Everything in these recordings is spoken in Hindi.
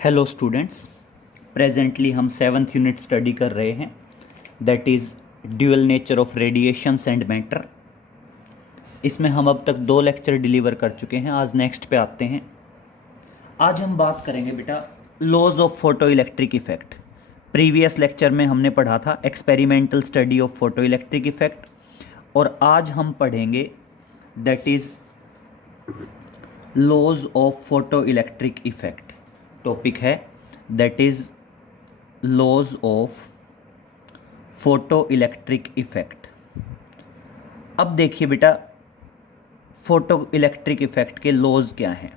हेलो स्टूडेंट्स, प्रेजेंटली हम सेवन्थ यूनिट स्टडी कर रहे हैं, that is dual nature of radiations and matter. इसमें हम अब तक 2 लेक्चर डिलीवर कर चुके हैं। आज नेक्स्ट पे आते हैं। आज हम बात करेंगे बेटा laws of photo electric effect. Previous lecture में हमने पढ़ा था experimental study of photo electric effect, और आज हम पढ़ेंगे that is laws of photo electric effect. Topic है that is laws of photo electric effect. अब देखिए बेटा, फोटो इलेक्ट्रिक इफेक्ट के लॉज क्या हैं।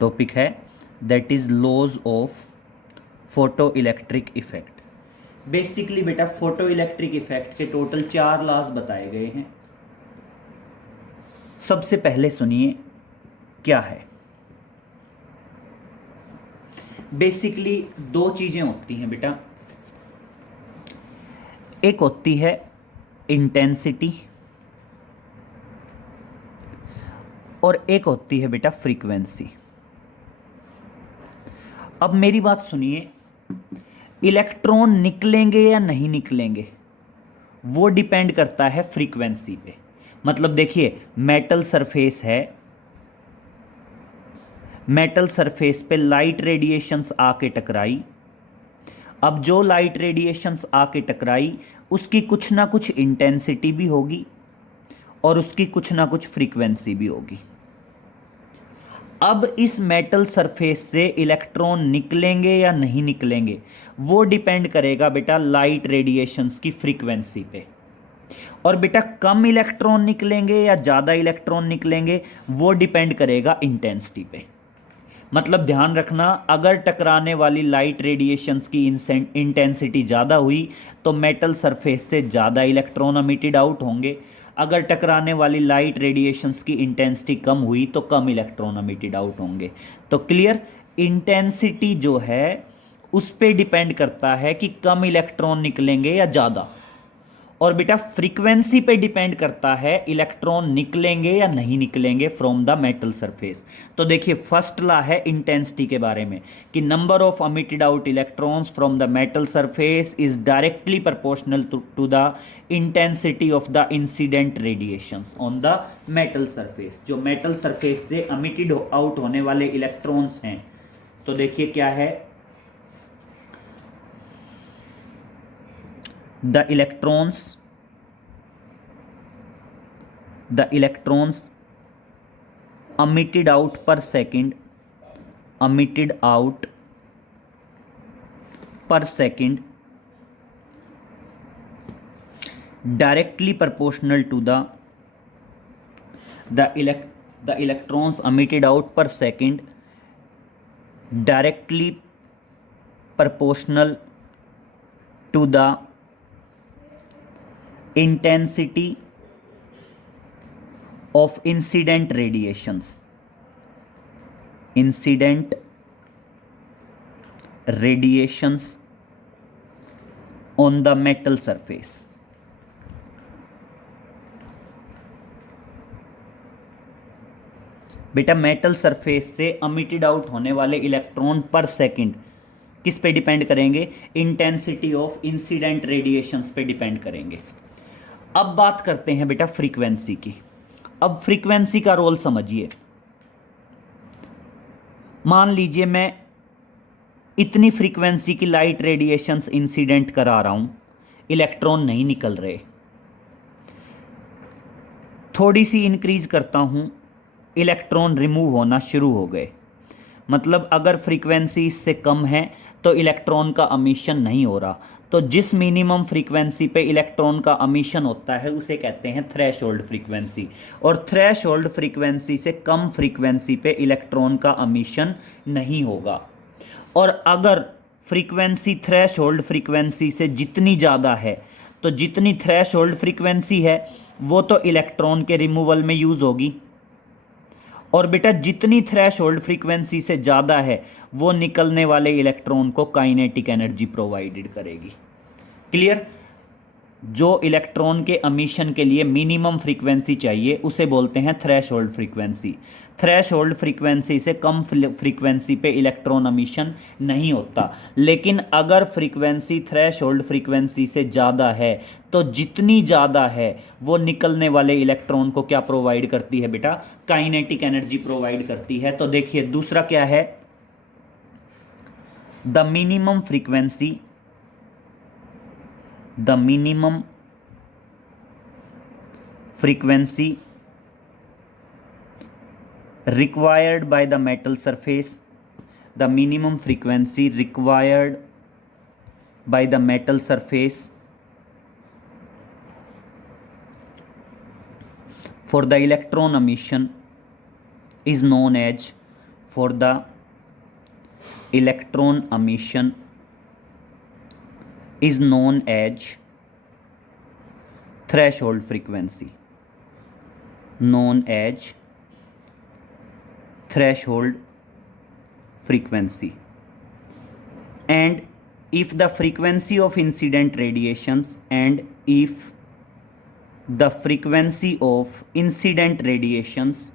टॉपिक है that is laws of photo electric effect. Basically बेटा फोटो इलेक्ट्रिक इफेक्ट के टोटल 4 लॉज बताए गए हैं। सबसे पहले सुनिए क्या है। बेसिकली 2 चीज़ें होती हैं बेटा, एक होती है इंटेंसिटी और एक होती है बेटा फ्रीक्वेंसी। अब मेरी बात सुनिए, इलेक्ट्रॉन निकलेंगे या नहीं निकलेंगे वो डिपेंड करता है फ्रीक्वेंसी पे। मतलब देखिए, मेटल सरफेस है, मेटल सरफेस पे लाइट रेडिएशंस आके टकराई। अब जो लाइट रेडिएशंस आके टकराई उसकी कुछ ना कुछ इंटेंसिटी भी होगी और उसकी कुछ ना कुछ फ्रीक्वेंसी भी होगी। अब इस मेटल सरफेस से इलेक्ट्रॉन निकलेंगे या नहीं निकलेंगे वो डिपेंड करेगा बेटा लाइट रेडिएशंस की फ्रीक्वेंसी पे। और बेटा कम इलेक्ट्रॉन निकलेंगे या ज़्यादा इलेक्ट्रॉन निकलेंगे वो डिपेंड करेगा इंटेंसिटी पे। मतलब ध्यान रखना, अगर टकराने वाली लाइट रेडिएशंस की इंटेंसिटी ज़्यादा हुई तो मेटल सरफेस से ज़्यादा इलेक्ट्रॉन एमिटेड आउट होंगे। अगर टकराने वाली लाइट रेडिएशंस की इंटेंसिटी कम हुई तो कम इलेक्ट्रॉन एमिटेड आउट होंगे। तो क्लियर, इंटेंसिटी जो है उस पर डिपेंड करता है कि कम इलेक्ट्रॉन निकलेंगे या ज़्यादा, और बेटा फ्रीक्वेंसी पे डिपेंड करता है इलेक्ट्रॉन निकलेंगे या नहीं निकलेंगे फ्रॉम द मेटल सरफेस। तो देखिए, फर्स्ट लॉ है इंटेंसिटी के बारे में कि number of emitted out electrons from the metal surface is directly proportional to the intensity of the incident radiations on the metal surface. जो मेटल सरफेस से एमिटेड आउट होने वाले इलेक्ट्रॉन्स हैं, तो देखिए क्या है, the electrons emitted out per second directly proportional to the electrons emitted out per second directly proportional to the intensity of incident radiations on the metal surface। बेटा मेटल सरफेस से एमिटेड आउट होने वाले इलेक्ट्रॉन पर सेकंड किस पे डिपेंड करेंगे? इंटेंसिटी ऑफ इंसिडेंट रेडिएशंस पे डिपेंड करेंगे। अब बात करते हैं बेटा फ्रीक्वेंसी की। अब फ्रीक्वेंसी का रोल समझिए। मान लीजिए मैं इतनी फ्रीक्वेंसी की लाइट रेडिएशंस इंसिडेंट करा रहा हूं, इलेक्ट्रॉन नहीं निकल रहे। थोड़ी सी इंक्रीज करता हूं, इलेक्ट्रॉन रिमूव होना शुरू हो गए। मतलब अगर फ्रीक्वेंसी इससे कम है तो इलेक्ट्रॉन का एमिशन नहीं हो रहा। तो जिस मिनिमम फ्रीक्वेंसी पे इलेक्ट्रॉन का एमिशन होता है उसे कहते हैं थ्रेशोल्ड फ्रीक्वेंसी, और थ्रेशोल्ड फ्रीक्वेंसी से कम फ्रीक्वेंसी पे इलेक्ट्रॉन का एमिशन नहीं होगा। और अगर फ्रीक्वेंसी थ्रेशोल्ड फ्रीक्वेंसी से जितनी ज़्यादा है, तो जितनी थ्रेशोल्ड फ्रीक्वेंसी है वो तो इलेक्ट्रॉन के रिमूवल में यूज़ होगी, और बेटा जितनी थ्रेशोल्ड फ्रीक्वेंसी से ज़्यादा है वो निकलने वाले इलेक्ट्रॉन को काइनेटिक एनर्जी प्रोवाइडेड करेगी। क्लियर? जो इलेक्ट्रॉन के अमीशन के लिए मिनिमम फ्रीक्वेंसी चाहिए उसे बोलते हैं थ्रेशोल्ड फ्रीक्वेंसी। थ्रेशोल्ड फ्रीक्वेंसी से कम फ्रीक्वेंसी पे इलेक्ट्रॉन अमीशन नहीं होता। लेकिन अगर फ्रीक्वेंसी थ्रेशोल्ड फ्रीक्वेंसी से ज़्यादा है तो जितनी ज़्यादा है वो निकलने वाले इलेक्ट्रॉन को क्या प्रोवाइड करती है बेटा, काइनेटिक एनर्जी प्रोवाइड करती है। तो देखिए दूसरा क्या है, the minimum frequency, the minimum frequency required by the metal surface, the minimum frequency required by the metal surface for the electron emission is known as, for the electron emission is known as threshold frequency, known as threshold frequency. And if the frequency of incident radiations, and if the frequency of incident radiations,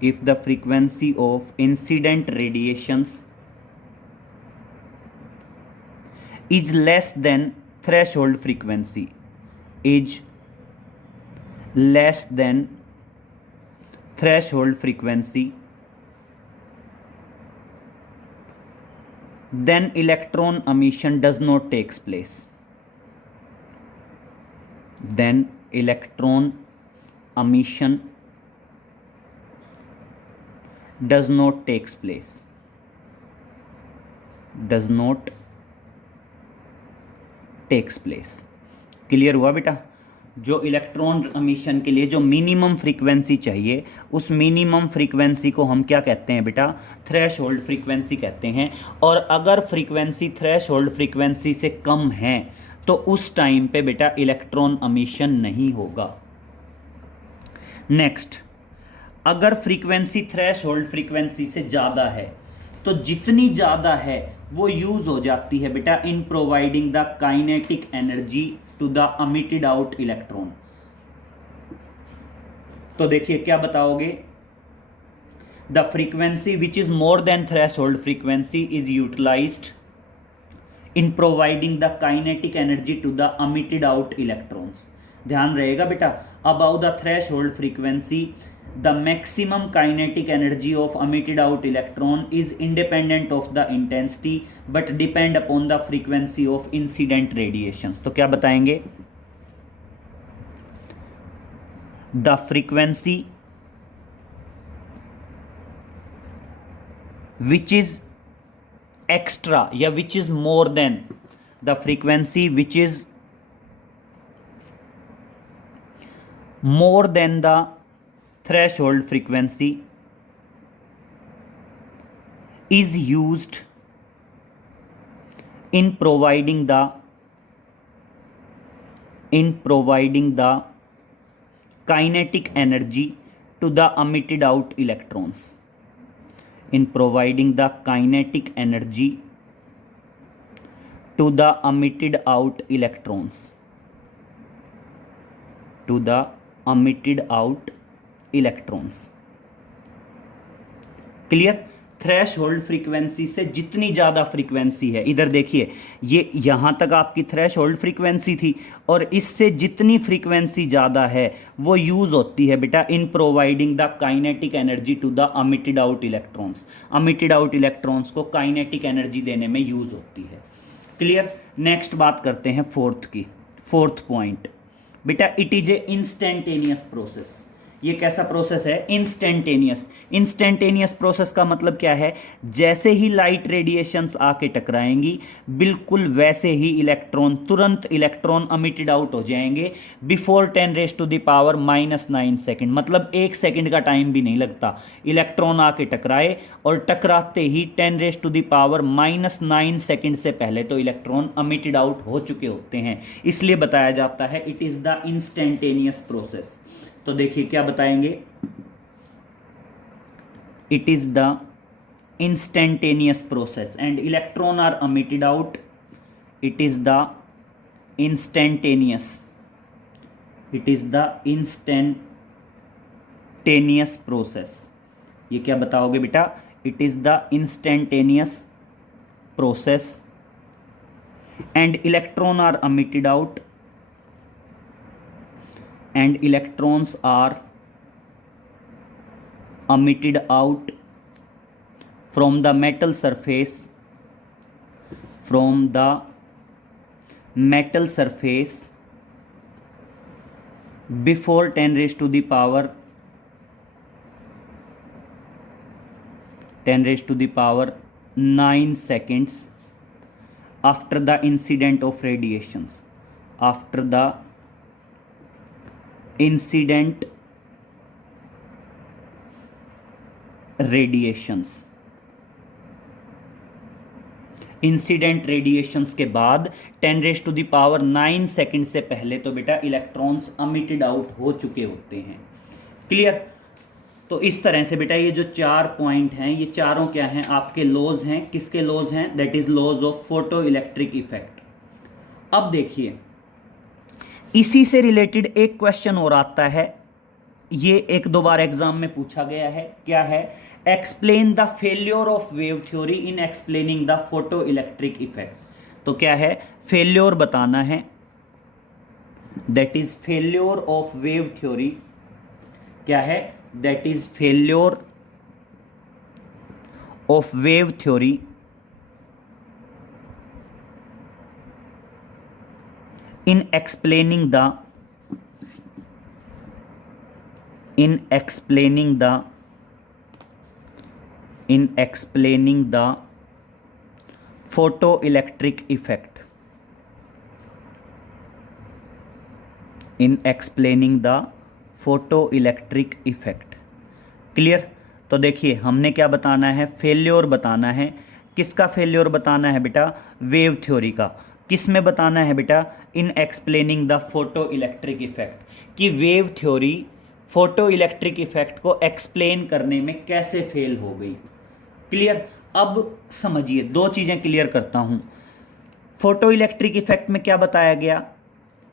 if the frequency of incident radiations is less than threshold frequency, is less than threshold frequency, then electron emission does not takes place. Then electron emission does not takes place, does not takes place. Clear हुआ बेटा? जो इलेक्ट्रॉन एमिशन के लिए जो मिनिमम फ्रीक्वेंसी चाहिए उस मिनिमम फ्रीक्वेंसी को हम क्या कहते हैं बेटा, थ्रेशोल्ड फ्रीक्वेंसी कहते हैं। और अगर फ्रीक्वेंसी थ्रेशोल्ड फ्रीक्वेंसी से कम है तो उस टाइम पे बेटा इलेक्ट्रॉन एमिशन नहीं होगा। नेक्स्ट, अगर फ्रीक्वेंसी थ्रेशोल्ड फ्रीक्वेंसी से ज़्यादा है तो जितनी ज़्यादा है वो यूज हो जाती है बेटा in providing the kinetic energy to the emitted out electron. तो देखिए क्या बताओगे, the frequency which is more than threshold frequency is utilized in providing the kinetic energy to the emitted out electrons. ध्यान रहेगा बेटा, about the threshold frequency the maximum kinetic energy of emitted out electron is independent of the intensity but depend upon the frequency of incident radiations। तो क्या बताएंगे, the frequency which is extra या which is more than, the frequency which is more than the threshold frequency is used in providing the kinetic energy to the emitted out electrons, in providing the kinetic energy to the emitted out electrons, to the emitted out electrons. Clear? Threshold frequency से जितनी ज़्यादा फ्रीक्वेंसी है, इधर देखिए ये यहाँ तक आपकी थ्रेशोल्ड फ्रीक्वेंसी थी और इससे जितनी फ्रीक्वेंसी ज़्यादा है वो यूज़ होती है बेटा in providing the kinetic energy to the emitted out electrons. emitted out electrons को काइनेटिक एनर्जी देने में यूज़ होती है। क्लियर? नेक्स्ट बात करते हैं फोर्थ की। फोर्थ पॉइंट बेटा, it is a instantaneous process. ये कैसा प्रोसेस है? इंस्टेंटेनियस। इंस्टेंटेनियस प्रोसेस का मतलब क्या है, जैसे ही लाइट रेडिएशंस आके टकराएंगी बिल्कुल वैसे ही इलेक्ट्रॉन, तुरंत इलेक्ट्रॉन emitted आउट हो जाएंगे बिफोर 10⁻⁻⁹ सेकेंड। मतलब 1 सेकेंड का टाइम भी नहीं लगता, इलेक्ट्रॉन आके टकराए और टकराते ही 10⁻⁹ सेकेंड से पहले तो इलेक्ट्रॉन emitted आउट हो चुके होते हैं। इसलिए बताया जाता है it is the instantaneous process. तो देखिए क्या बताएंगे, it is the instantaneous process and electron are emitted out it is the instantaneous, it is the instantaneous process. ये क्या बताओगे बेटा? it is the instantaneous process and electron are emitted out, and electrons are emitted out from the metal surface, from the metal surface before 10 raised to the power 9 seconds after the incident of radiations, after the incident radiations, incident radiations के बाद 10 raise to the power 9 second से पहले तो बेटा इलेक्ट्रॉन्स अमिटेड आउट हो चुके होते हैं। क्लियर? तो इस तरह से बेटा ये जो 4 पॉइंट हैं, ये चारों क्या हैं? आपके लॉज हैं। किसके लॉज हैं? That is laws of photo electric effect. अब देखिए, इसी से रिलेटेड एक क्वेश्चन और आता है, ये एक दो बार एग्जाम में पूछा गया है। क्या है? Explain the failure of wave theory in explaining the photo electric effect. तो क्या है? फेल्योर बताना है, that is failure of wave theory. क्या है? That is failure of wave theory in explaining the photoelectric effect, in explaining the photoelectric effect। Clear? तो देखिए हमने क्या बताना है? फेल्योर बताना है। किसका फेल्योर बताना है बेटा? वेव थ्योरी का। किस में बताना है बेटा? In explaining the photo electric effect, कि wave theory photo electric effect को एक्सप्लेन करने में कैसे फेल हो गई। क्लियर? अब समझिए, दो चीज़ें क्लियर करता हूँ। फोटो इलेक्ट्रिक इफेक्ट में क्या बताया गया?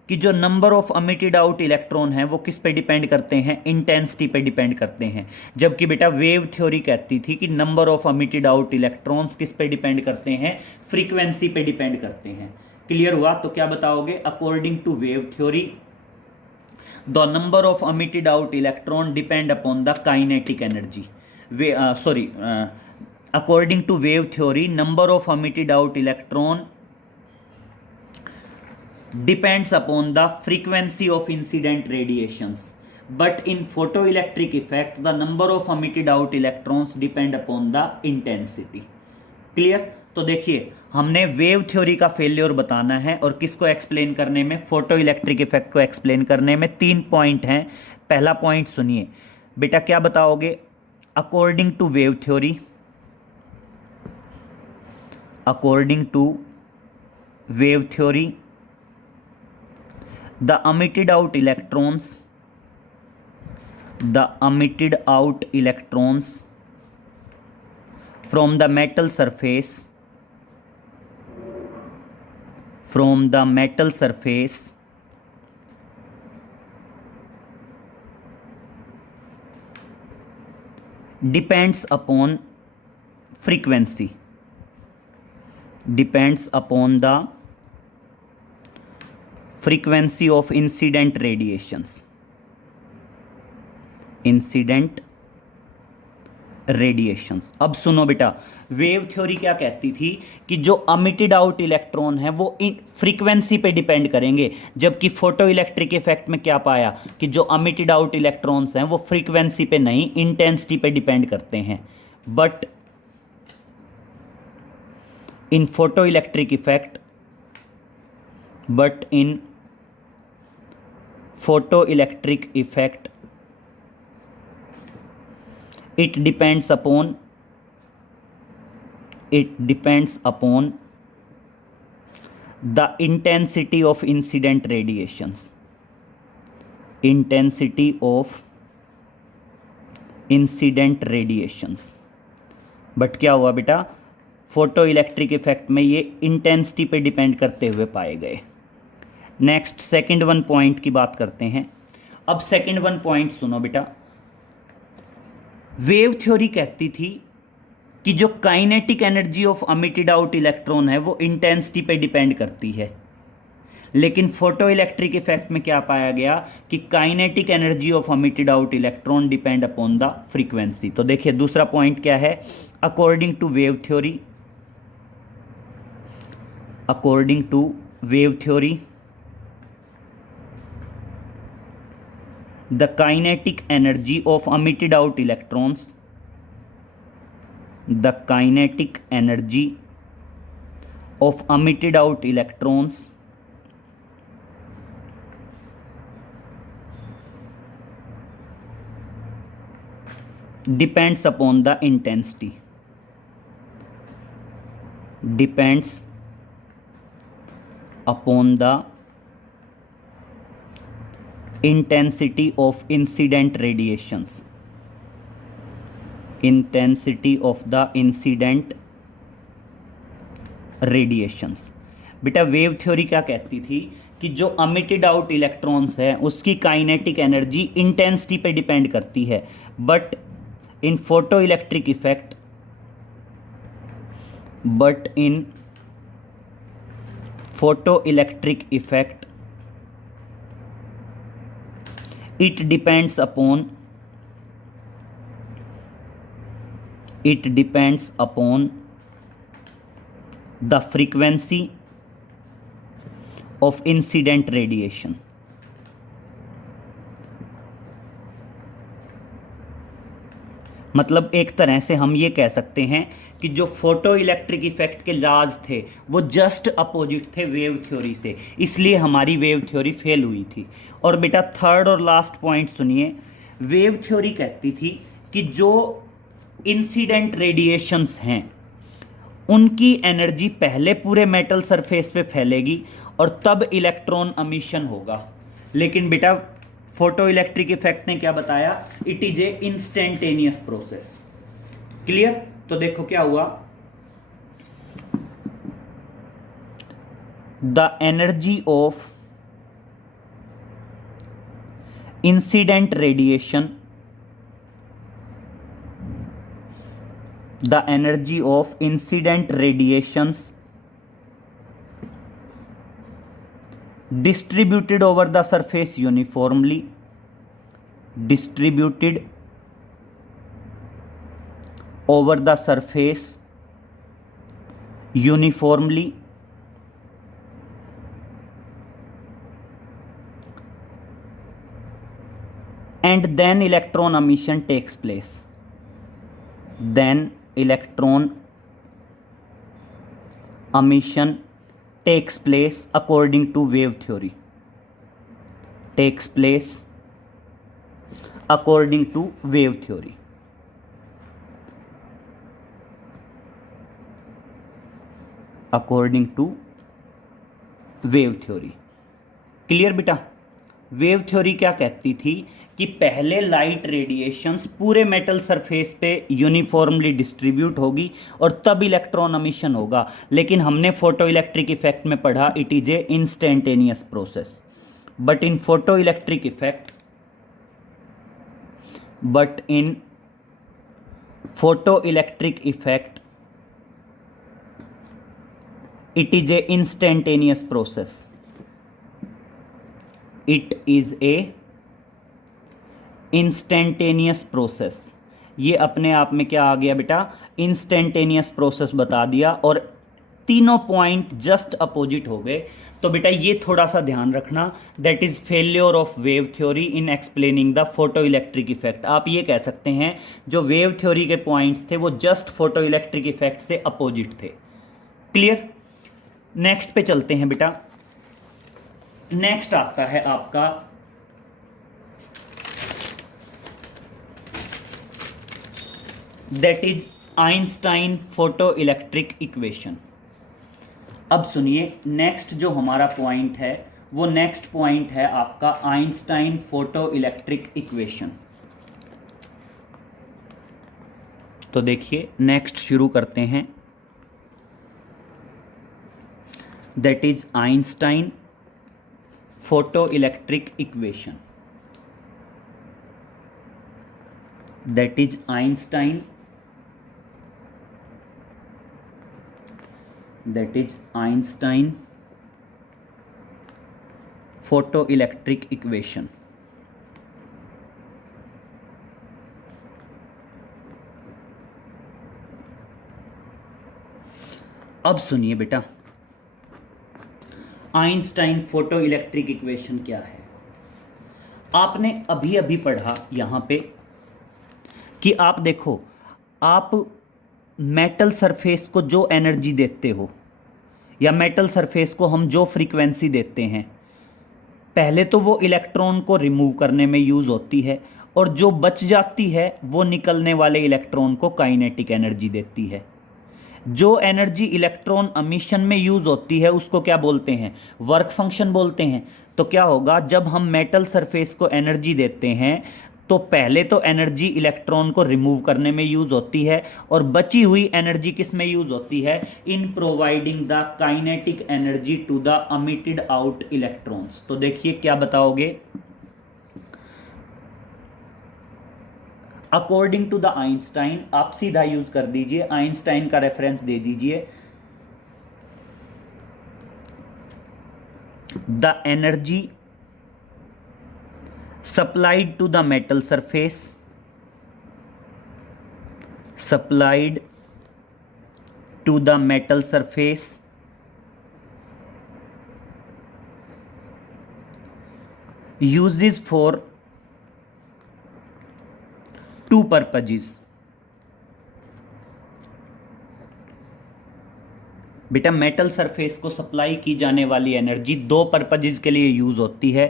कि जो number of emitted out electron हैं वो किस पे डिपेंड करते हैं? इंटेंसिटी पे डिपेंड करते हैं। जबकि बेटा वेव थ्योरी कहती थी कि number of emitted out electrons किस पे डिपेंड करते हैं? फ्रीक्वेंसी पे डिपेंड करते हैं। क्लियर हुआ? तो क्या बताओगे? According to wave theory the number of emitted out electron depend upon the kinetic energy. According to wave theory, number of emitted out electron depends upon the frequency of incident radiations, but in photoelectric effect the number of emitted out electrons depend upon the intensity. Clear? तो देखिए हमने वेव थ्योरी का फेल्योर बताना है, और किसको एक्सप्लेन करने में? फोटो इलेक्ट्रिक इफेक्ट को एक्सप्लेन करने में 3 पॉइंट हैं। पहला पॉइंट सुनिए बेटा, क्या बताओगे? According to wave theory, according to wave theory the emitted out electrons, the emitted out electrons from the metal surface, from the metal surface depends upon frequency, depends upon the frequency of incident radiations, incident radiations. अब सुनो बेटा, वेव थ्योरी क्या कहती थी? कि जो अमिटेड आउट इलेक्ट्रॉन है वो फ्रीक्वेंसी पे डिपेंड करेंगे, जबकि फोटो इलेक्ट्रिक इफेक्ट में क्या पाया? कि जो अमिटेड आउट इलेक्ट्रॉन्स हैं वो फ्रीक्वेंसी पे नहीं, इंटेंसिटी पे डिपेंड करते हैं। But in photo electric effect, but in photo electric effect it depends upon the intensity of incident radiations, intensity of incident radiations। But क्या हुआ बेटा? फोटो इलेक्ट्रिक इफेक्ट में ये इंटेंसिटी पे डिपेंड करते हुए पाए गए। नेक्स्ट सेकंड वन पॉइंट की बात करते हैं। अब सेकंड वन पॉइंट सुनो बेटा। वेव थ्योरी कहती थी कि जो kinetic energy of emitted out electron है वो इंटेंसिटी पे डिपेंड करती है, लेकिन फोटो इलेक्ट्रिक इफेक्ट में क्या पाया गया कि kinetic energy of emitted out electron depend upon the frequency. तो देखिए दूसरा पॉइंट क्या है, according to wave theory, according to wave theory the kinetic energy of emitted out electrons, the kinetic energy of emitted out electrons depends upon the intensity, depends upon the intensity of incident radiations, intensity of the incident radiations। बेटा वेव थ्योरी क्या कहती थी कि जो emitted आउट इलेक्ट्रॉन्स है उसकी काइनेटिक एनर्जी इंटेंसिटी पे डिपेंड करती है, but in photo electric effect, but in photo electric effect it depends upon the frequency of incident radiation। मतलब एक तरह से हम ये कह सकते हैं कि जो फोटो इलेक्ट्रिक इफेक्ट के लॉज थे वो जस्ट अपोजिट थे वेव थ्योरी से, इसलिए हमारी वेव थ्योरी फेल हुई थी। और बेटा थर्ड और लास्ट पॉइंट सुनिए, वेव थ्योरी कहती थी कि जो इंसिडेंट रेडिएशंस हैं उनकी एनर्जी पहले पूरे मेटल सरफेस पे फैलेगी और तब इलेक्ट्रॉन एमिशन होगा, लेकिन बेटा फोटो इलेक्ट्रिक इफेक्ट ने क्या बताया, it is a instantaneous process. Clear? तो देखो क्या हुआ, the energy of incident radiation, the energy of incident radiations distributed over the surface uniformly, distributed over the surface uniformly and then electron emission takes place, then electron emission takes place according to wave theory, takes place according to wave theory। according to wave theory। Clear बेटा? वेव थ्योरी क्या कहती थी कि पहले लाइट रेडिएशंस पूरे मेटल सरफेस पे यूनिफॉर्मली डिस्ट्रीब्यूट होगी और तब इलेक्ट्रॉन एमिशन होगा, लेकिन हमने फोटो इलेक्ट्रिक इफेक्ट में पढ़ा it is a instantaneous process. But in photo electric effect, but in photo electric effect it is a instantaneous process, it is a instantaneous process. ये अपने आप में क्या आ गया बेटा, इंस्टेंटेनियस प्रोसेस बता दिया और तीनों पॉइंट जस्ट अपोजिट हो गए। तो बेटा ये थोड़ा सा ध्यान रखना, that is failure of wave theory in explaining the photo electric effect. आप ये कह सकते हैं जो वेव थ्योरी के पॉइंट्स थे वो जस्ट फोटो इलेक्ट्रिक इफेक्ट से अपोजिट थे। क्लियर? नेक्स्ट पे चलते हैं बेटा। नेक्स्ट आता है आपका that is Einstein photo electric equation. अब सुनिए, नेक्स्ट जो हमारा पॉइंट है वो नेक्स्ट पॉइंट है आपका आइंस्टाइन फोटो इलेक्ट्रिक इक्वेशन। तो देखिए नेक्स्ट शुरू करते हैं। That is Einstein photoelectric equation. That is Einstein photoelectric equation. अब सुनिए बेटा, आइंस्टाइन फोटो इलेक्ट्रिक इक्वेशन क्या है। आपने अभी अभी पढ़ा यहां पे कि आप देखो, आप मेटल सरफेस को जो एनर्जी देते हो या मेटल सरफेस को हम जो फ्रीक्वेंसी देते हैं, पहले तो वो इलेक्ट्रॉन को रिमूव करने में यूज़ होती है और जो बच जाती है वो निकलने वाले इलेक्ट्रॉन को काइनेटिक एनर्जी देती है। जो एनर्जी इलेक्ट्रॉन एमिशन में यूज़ होती है उसको क्या बोलते हैं? वर्क फंक्शन बोलते हैं। तो क्या होगा, जब हम मेटल सरफेस को एनर्जी देते हैं तो पहले तो एनर्जी इलेक्ट्रॉन को रिमूव करने में यूज़ होती है और बची हुई एनर्जी किस में यूज़ होती है? In providing the kinetic energy to the emitted out electrons. तो देखिए क्या बताओगे, अकॉर्डिंग टू द आइंस्टाइन, आप सीधा यूज कर दीजिए, आइंस्टाइन का रेफरेंस दे दीजिए। The energy supplied to the metal surface, supplied to the metal surface uses for two purposes। बेटा मेटल सरफेस को सप्लाई की जाने वाली एनर्जी दो पर्पजेज के लिए यूज होती है।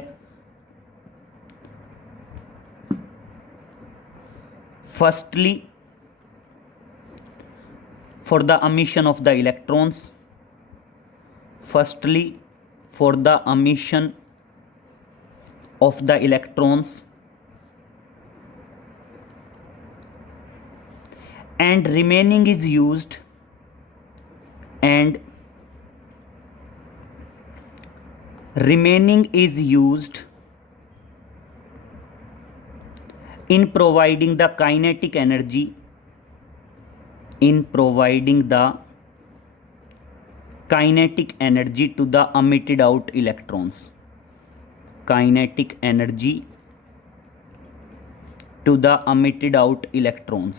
Firstly for the emission of the electrons, firstly for the emission of the electrons, and remaining is used in providing the kinetic energy, to the emitted out electrons, kinetic energy to the emitted out electrons।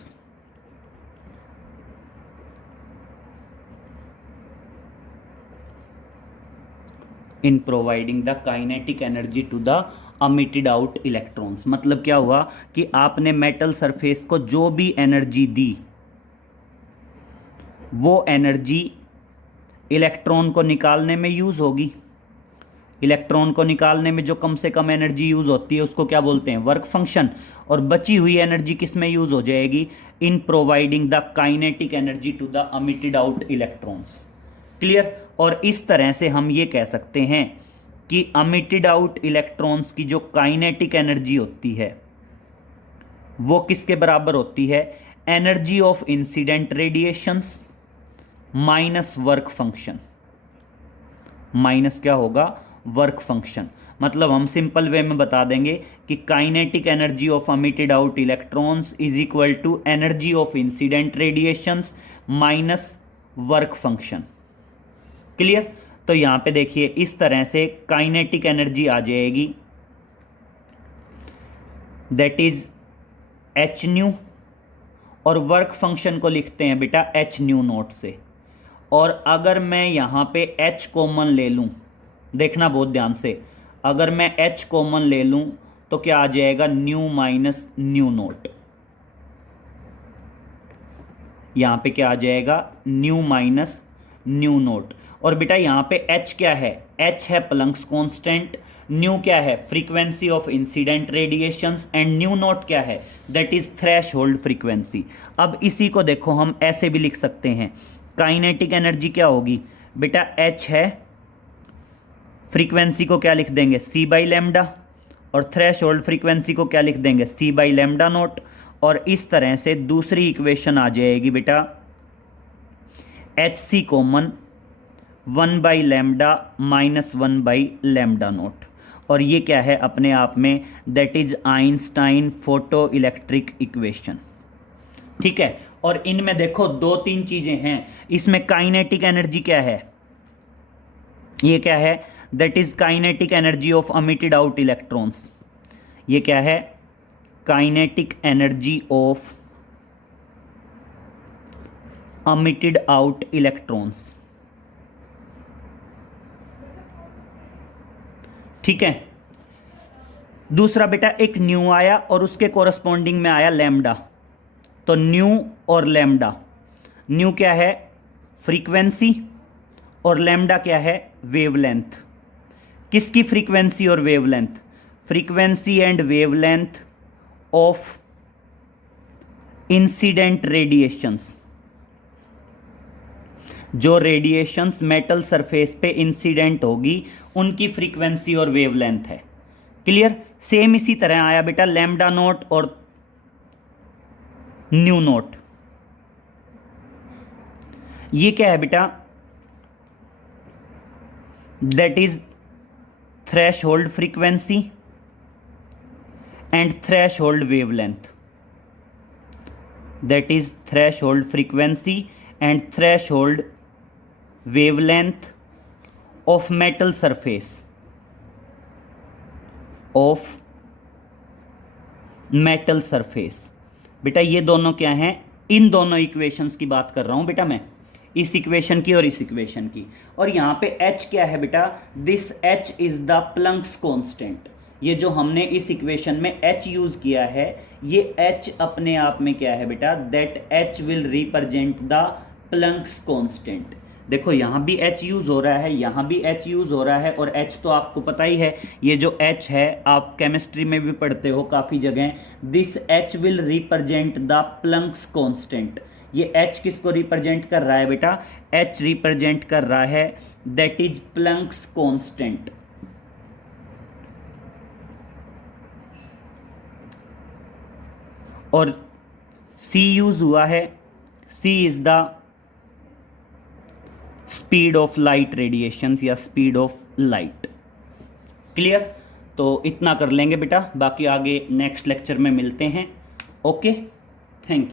In providing the kinetic energy to the emitted out electrons. मतलब क्या हुआ कि आपने मेटल सरफेस को जो भी एनर्जी दी वो एनर्जी इलेक्ट्रॉन को निकालने में यूज़ होगी। इलेक्ट्रॉन को निकालने में जो कम से कम एनर्जी यूज़ होती है उसको क्या बोलते हैं? Work function. और बची हुई एनर्जी किस में यूज़ हो जाएगी? In providing the kinetic energy to the emitted out electrons. Clear? और इस तरह से हम ये कह सकते हैं कि emitted आउट इलेक्ट्रॉन्स की जो काइनेटिक एनर्जी होती है वो किसके बराबर होती है? Energy of incident radiations minus work function. Minus क्या होगा? Work function. मतलब हम सिंपल वे में बता देंगे कि kinetic energy of emitted out electrons is equal to energy of incident radiations minus work function. Clear? तो यहां पे देखिए इस तरह से काइनेटिक एनर्जी आ जाएगी, दैट इज एच न्यू, और वर्क फंक्शन को लिखते हैं बेटा एच न्यू नोट से। और अगर मैं यहां पे एच कॉमन ले लूं, देखना बहुत ध्यान से, अगर मैं एच कॉमन ले लूं तो क्या आ जाएगा? New minus new note. यहां पे क्या आ जाएगा? New minus new note. और बेटा यहाँ पे H क्या है? H है प्लंक्स कांस्टेंट, न्यू क्या है? Frequency of incident radiations, and new not क्या है? That is threshold frequency. अब इसी को देखो हम ऐसे भी लिख सकते हैं, काइनेटिक एनर्जी क्या होगी बेटा? H है, फ्रीक्वेंसी को क्या लिख देंगे? C बाई लेमडा, और थ्रेशोल्ड फ्रीक्वेंसी को क्या लिख देंगे? C by lambda naught. और इस तरह से दूसरी इक्वेशन आ जाएगी बेटा HC कॉमन, 1/λ माइनस 1/λ0। और ये क्या है अपने आप में, that is Einstein photo electric equation. ठीक है, और इनमें देखो दो तीन चीजें हैं। इसमें काइनेटिक एनर्जी क्या है, ये क्या है, that is kinetic energy of emitted out electrons. ये क्या है, kinetic energy of emitted out electrons. ठीक है, दूसरा बेटा एक न्यू आया और उसके कोरस्पॉन्डिंग में आया लैम्डा। तो न्यू और लैम्डा, न्यू क्या है, फ्रीक्वेंसी, और लैम्डा क्या है, वेवलेंथ। किसकी फ्रीक्वेंसी और wavelength, frequency and wavelength of incident radiations. जो रेडिएशंस मेटल सरफेस पे इंसिडेंट होगी उनकी फ्रीक्वेंसी और वेवलेंथ है। क्लियर। सेम इसी तरह आया बेटा लैम्डा नोट और न्यू नोट। ये क्या है बेटा, that is threshold frequency and threshold wavelength. That is threshold frequency and threshold wavelength of metal surface, of metal surface. बेटा ये दोनों क्या हैं, इन दोनों इक्वेशंस की बात कर रहा हूं बेटा मैं, इस इक्वेशन की और इस इक्वेशन की। और यहां पे h क्या है बेटा, this h is the Planck's constant. ये जो हमने इस इक्वेशन में h यूज किया है, ये h अपने आप में क्या है बेटा, that h will represent the Planck's constant. देखो यहां भी h यूज हो रहा है, यहां भी h यूज हो रहा है, और h तो आपको पता ही है, ये जो h है आप केमिस्ट्री में भी पढ़ते हो काफी जगह, this h will represent the Planck's constant. ये h किसको रिप्रेजेंट कर रहा है बेटा, h रिप्रेजेंट कर रहा है दैट इज प्लंक्स कांस्टेंट। और c यूज हुआ है, c is the speed of light radiations या स्पीड ऑफ लाइट। क्लियर। तो इतना कर लेंगे बेटा, बाकी आगे नेक्स्ट लेक्चर में मिलते हैं। Okay, thank you.